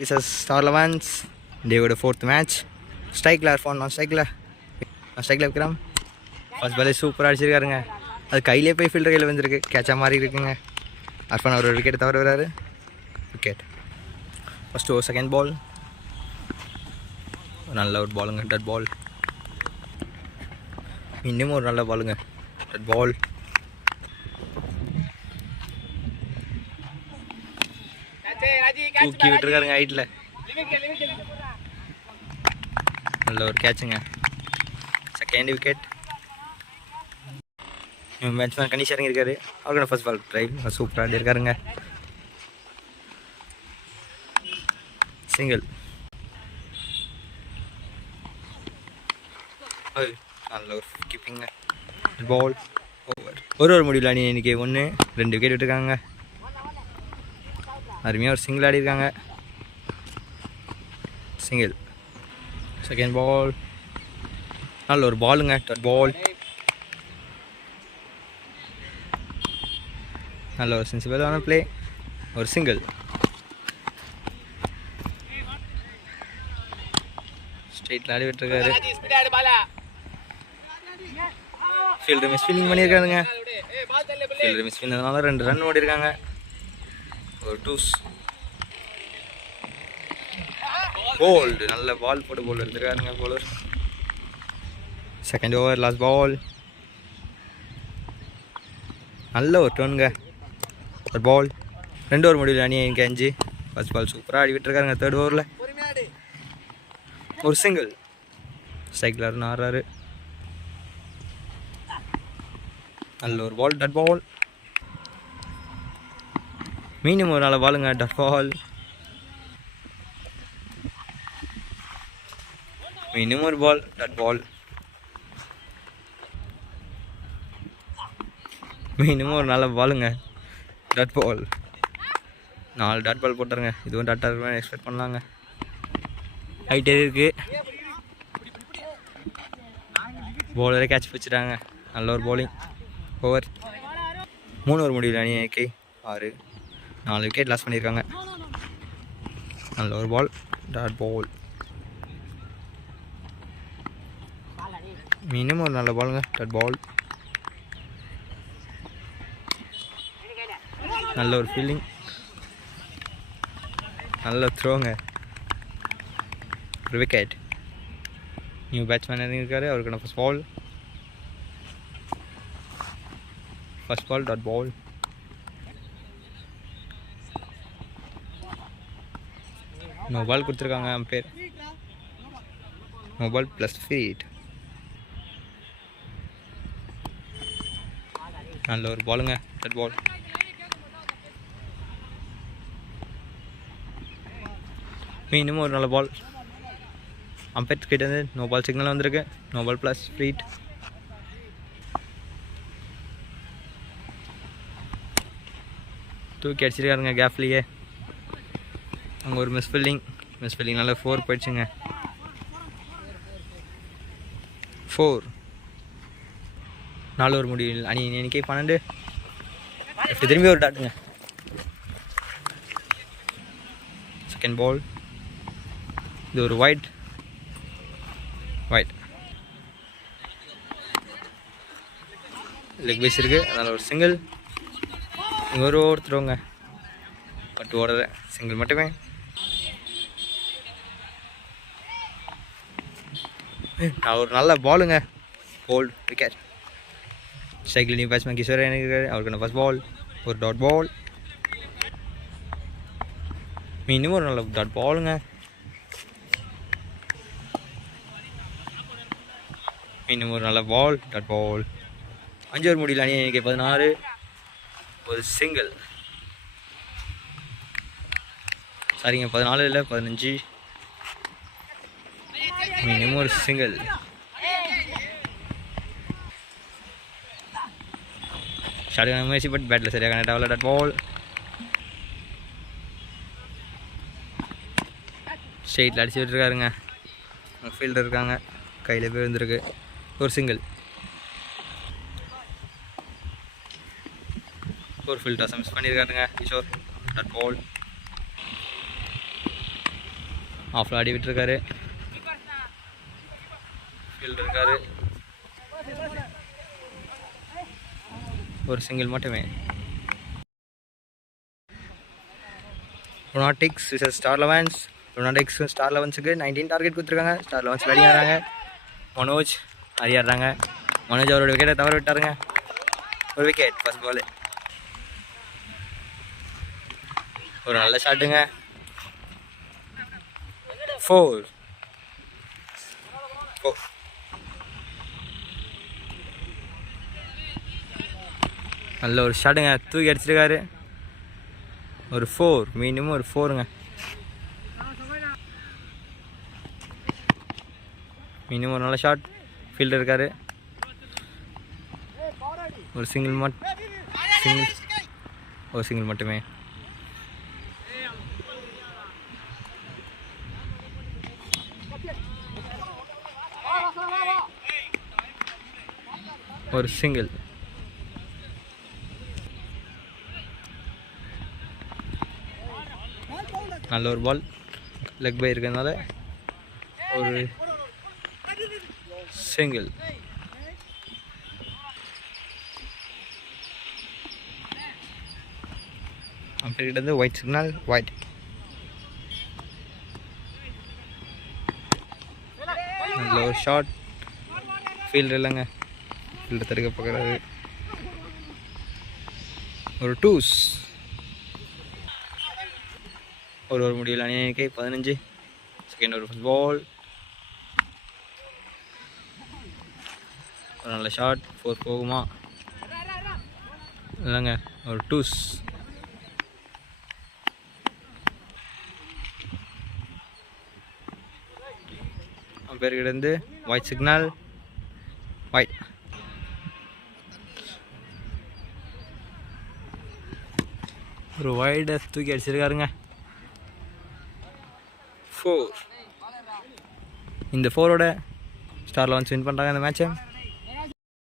Versus star elevens டேவோட 4th match. ஸ்ட்ரைக்கில் இருப்போம். நான் ஸ்ட்ரைக்கில் வைக்கிறோம். ஃபர்ஸ்ட் பாலே சூப்பராக அடிச்சிருக்காருங்க. அது கையிலே போய் ஃபீல்டர் கையில் வந்துருக்கு. கேட்சா மாதிரி இருக்குங்க. அர்ஃபான் ஒரு விக்கெட் தவற வர்றாரு. விக்கெட். ஃபஸ்ட்டு ஒரு செகண்ட் பால். நல்ல ஒரு பாலுங்க. டட் பால். இன்னும் ஒரு நல்ல பாலுங்க. டட் பால். தூக்கி விட்டுருக்காருங்க ஹைட்டில். நல்ல ஒரு கேட்சுங்க. Second wicket. பேட்ஸ்மேன் கனிஷ் இறங்கியிருக்காரு. அவரோட ஃபர்ஸ்ட் பால் ட்ரைவ் சூப்பராக ஆடி இருக்காருங்க. சிங்கிள். நல்ல ஒரு கீப்பிங்க. பால் ஓவர். ஒரு முடிவில் அணி இன்னைக்கு 1-2 விக்கெட் விட்டுருக்காங்க. அருமையாக ஒரு சிங்கிள் ஆடி இருக்காங்க. சிங்கிள். Second ball. நல்ல ஒரு பாலுங்க. டட் பால். நல்ல ஒரு சென்சிபிளான பிளே. ஒரு சிங்கிள். ஸ்ட்ரெயிட்டில் ஆடி விட்டுருக்காரு. ஃபீல்டர் மிஸ் ஃபீல்டிங் பண்ணியிருக்காருங்க. ஃபீல்டர் மிஸ் பண்ணதுனால 2 ரன் ஓடி இருக்காங்க. ஒரு டூஸ். போல்டு. நல்ல பால் போட்டு போல் எடுத்துருக்காருங்க bowler. Second over last ball. நல்ல ஒரு டர்னுங்க. ஒரு பால். 2 ஓவர் முடிவில் அணி எனக்கு 5. ஃபர்ஸ்ட் பால் சூப்பராக ஆடி விட்டுருக்காருங்க. தேர்ட் ஓவரில் ஒரு சிங்கிள். ஸ்ட்ரைக்கில் ஆடுறாரு. நல்ல ஒரு பால். டட் பால். மீண்டும் ஒரு நல்ல பாலுங்க. டட் பால். மீண்டும் ஒரு பால். டட் பால். மீண்டும் ஒரு நல்ல பாலுங்க. டட் பால். 4 டாட் பால் போட்டாருங்க. இதுவும் டாட்டாக இருக்குன்னு எக்ஸ்பெக்ட் பண்ணலாங்க. ஹைட்டே இருக்குது. பவுலரே கேட்ச் பிடிச்சிட்டாங்க. நல்ல ஒரு பவுலிங். ஓவர். 3 ஓவர் முடிவில் அணி இன்னைக்கு 6. 4 விக்கெட் லாஸ் பண்ணியிருக்காங்க. நல்ல ஒரு பால். டாட் பால். மீண்டும் ஒரு நல்ல பாலுங்க. Dot ball. நல்ல ஒரு ஃபீல்டிங். நல்ல த்ரோங்க. ஒரு விக்கெட். நியூ பேட்ஸ்மேன் இறங்கியிருக்காரு. அவருக்கான first ball. First ball. Dot ball. No ball கொடுத்துருக்காங்க அம்பேர். நோ பால் ப்ளஸ் ஃபீட். நல்ல ஒரு பாலுங்க. டட் பால். மீண்டும் ஒரு நல்ல பால். அம்பேர் கிட்ட இருந்து நோ பால் சிக்னல் வந்திருக்கு. No ball plus feet. தூக்கி அடிச்சிருக்காருங்க கேப்லேயே. அங்கே ஒரு மிஸ் ஃபீல்டிங் நல்லா 4 போயிடுச்சுங்க. 4. 4 ஓவர் முடிவில் அணி எண்ணிக்கை 12. திரும்பி ஒரு டாட்டுங்க. Second ball. இது ஒரு வைட். லெக் பீஸ் இருக்குது. அதனால் ஒரு சிங்கிள். இங்கே ஒரு ஓடுத்துருவோங்க. பட் ஓடுற சிங்கிள் மட்டுமே. ஒரு நல்ல பாலுங்க. Bowled wicket. ஸ்ட்ரைக்கில் நியூ பேட்ஸ்மேன் கிஷோர் எனக்கு அவருக்கான ஃபர்ஸ்ட் பால். ஒரு டாட் பால். மீண்டும் ஒரு நல்ல டாட் பாலுங்க. மீண்டும் ஒரு நல்ல பால். டாட் பால். 5 ஓவர் முடியல அணி எனக்கு 16. ஒரு சிங்கிள். சரிங்க 14 இல்லை 15. மீண்டும் ஒரு சிங்கிள். ஷார்ட்டான முயற்சி பட் பேட்டில் சரியாக கனெக்ட் ஆகல. Dot ball. ஸ்ட்ரெயிட்டில் அடிச்சு விட்டுருக்காருங்க. ஃபீல்டர் இருக்காங்க. கையில் போய் வந்துருக்கு. ஒரு சிங்கிள். ஒரு ஃபீல்டர்ஸை மிஸ் பண்ணியிருக்காருங்க கிஷோர். Dot ball. ஆஃபில் ஆடி விட்டுருக்காரு. ஃபீல்டு இருக்காரு. ஒரு சிங்கிள் மட்டுமே. ரொனாட்டிக்ஸ் ஸ்டார் லெவன்ஸ். ரொனாட்டிக்ஸ் ஸ்டார் லெவன்ஸுக்கு 19 டார்கெட் கொடுத்துருக்காங்க. ஸ்டார் லெவன்ஸ் வெளியே வராங்க. மனோஜ் அறியாடுறாங்க. மனோஜ் அவரோட விக்கெட்டை தவற விட்டாருங்க. ஒரு விக்கெட், ஃபர்ஸ்ட் பால். ஒரு நல்ல ஷாட்டுங்க. 4. நல்ல ஒரு ஷாட்டுங்க, தூக்கி அடிச்சிருக்காரு. ஒரு 4, மினிமம் ஒரு 4ங்க. மினிமம் ஒரு நல்ல ஷாட். ஃபீல்டர் இருக்காரு. ஒரு சிங்கிள் ஒரு சிங்கிள் மட்டுமே. ஒரு சிங்கிள். நல்ல ஒரு பால். லெக் பை இருக்கிறதுனால ஒரு சிங்கிள். அப்படின்றது ஒயிட் சிக்னல். ஒயிட். நல்ல ஒரு ஷாட். ஃபீல்டர் இல்லைங்க, ஃபீல்டர் தடுக்க பார்க்குறாரு. ஒரு 2s. ஒரு முடியல அணிக்கை 15 செகண்ட். ஒரு ஃபர்ஸ்ட் பால். ஒரு நல்ல ஷாட். 4 போகுமா? இல்லைங்க, ஒரு 2s. பேர்கிட்ட இருந்து ஒயிட் சிக்னல். ஒயிட். ஒரு வைடை தூக்கி அடிச்சிருக்காருங்க. 4. இந்த 4ஓட ஸ்டார் லெவன்ஸ் வின் பண்ணுறாங்க இந்த மேட்சை.